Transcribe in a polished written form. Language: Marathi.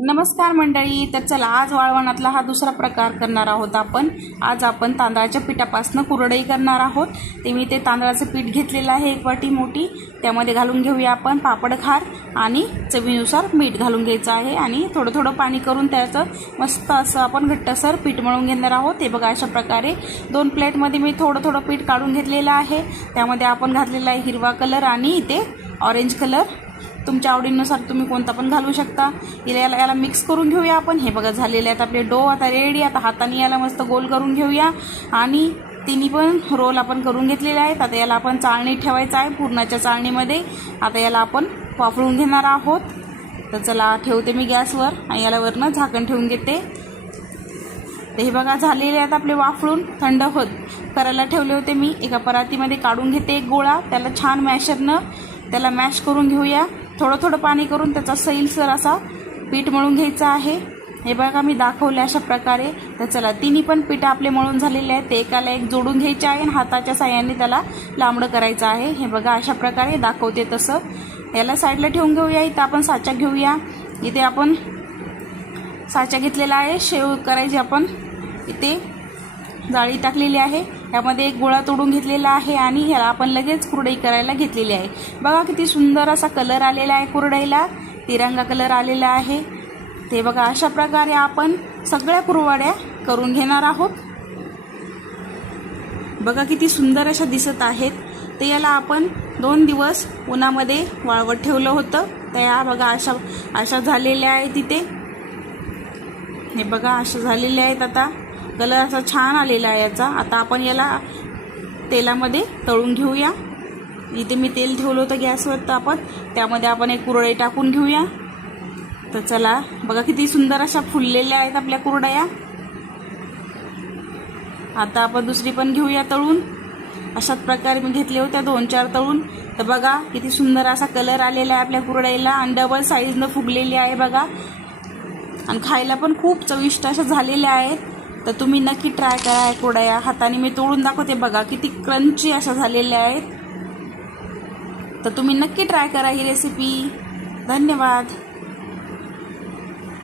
नमस्कार मंडळी. तर चला, आज वाळवणातला हा दुसरा प्रकार करणार आहोत आपण. आज आपण तांदळाच्या पिठापासून कुरडई करणार आहोत. ते मी ते तांदळाचं पीठ घेतलेलं आहे, एक वाटी मोठी. त्यामध्ये घालून घेऊया आपण पापड खार आणि चवीनुसार मीठ घालून घ्यायचं आहे आणि थोडं थोडं पाणी करून त्याचं मस्त असं आपण घट्टसर पीठ मळून घेणार आहोत. हे बघा, अशा प्रकारे 2 प्लेटमध्ये मी थोडं थोडं पीठ काढून घेतलेलं आहे. त्यामध्ये आपण घातलेला आहे हिरवा कलर आणि इथे ऑरेंज कलर. तुमच्या आवडीनुसार तुम्ही कोणता पण घालू शकता. याला मिक्स करून घेऊया आपण. हे बघा, झालेले आहेत आपले डो आता रेडी. आता हाताने याला मस्त गोल करून घेऊया आणि तिन्ही पण रोल आपण करून घेतलेले आहेत. आता याला आपण चाळणीत ठेवायचं आहे, पुरणाच्या चाळणीमध्ये. आता याला आपण वाफळून घेणार आहोत. तर चला, ठेवते मी गॅसवर आणि याला वरनं झाकण ठेवून घेते. तर हे बघा, झालेले आहेत आपले वाफळून. थंड करायला ठेवले होते मी. एका परातीमध्ये काढून घेते एक गोळा. त्याला छान मॅशरनं त्याला मॅश करून घेऊया. थोडं थोडं पाणी करून त्याचा सैलसर असा पीठ मळून घ्यायचं आहे. हे बघा, मी दाखवले अशा प्रकारे. तर चला, तिन्ही पण पीठ आपले मळून झालेले आहेत. ते एकाला एक जोडून घ्यायचे आहे आणि हाताच्या साह्याने त्याला लांबडं करायचं आहे. हे बघा, अशा प्रकारे दाखवते तसं. याला साईडला ठेवून घेऊया. इथं आपण साचा घेऊया. इथे आपण साचा घेतलेला आहे. शेव करायची आपण इथे जाळी टाकलेली आहे. यामध्ये एक गोळा तोडून घेतलेला आहे आणि ह्याला आपण लगेच कुरडई करायला घेतलेली आहे. बघा, किती सुंदर असा कलर आलेला आहे कुरडईला. तिरंगा कलर आलेला आहे. ते बघा, अशा प्रकारे आपण सगळ्या कुरवड्या करून घेणार आहोत. बघा, किती सुंदर अशा दिसत आहेत. तर याला आपण 2 दिवस उन्हामध्ये वाळवत ठेवलं होतं. तर या बघा, अशा झालेल्या आहेत तिथे. हे बघा, अशा झालेल्या आहेत. आता कलर असा छान आलेला आहे याचा. आता आपण याला तेलामध्ये तळून घेऊया. इथे मी तेल ठेवलं होतं गॅसवर. तर आपण त्यामध्ये आपण एक कुरडई टाकून घेऊया. तर चला, बघा, किती सुंदर अशा फुललेल्या आहेत आपल्या कुरडया. आता आपण दुसरी पण घेऊया तळून. अशाच प्रकारे मी घेतले होत्या 2-4 तळून. तर बघा, किती सुंदर असा कलर आलेला आहे आपल्या कुरडईला आणि डबल साईजनं फुगलेली आहे बघा. आणि खायला पण खूप चविष्ट अशा झालेल्या आहेत. तर तुम्ही नक्की ट्राय करा. कुरडया हाताने मी तोडून दाखवते. बघा, किती क्रंची अशा झालेल्या आहेत. तर तुम्ही नक्की ट्राय करा ही रेसिपी. धन्यवाद.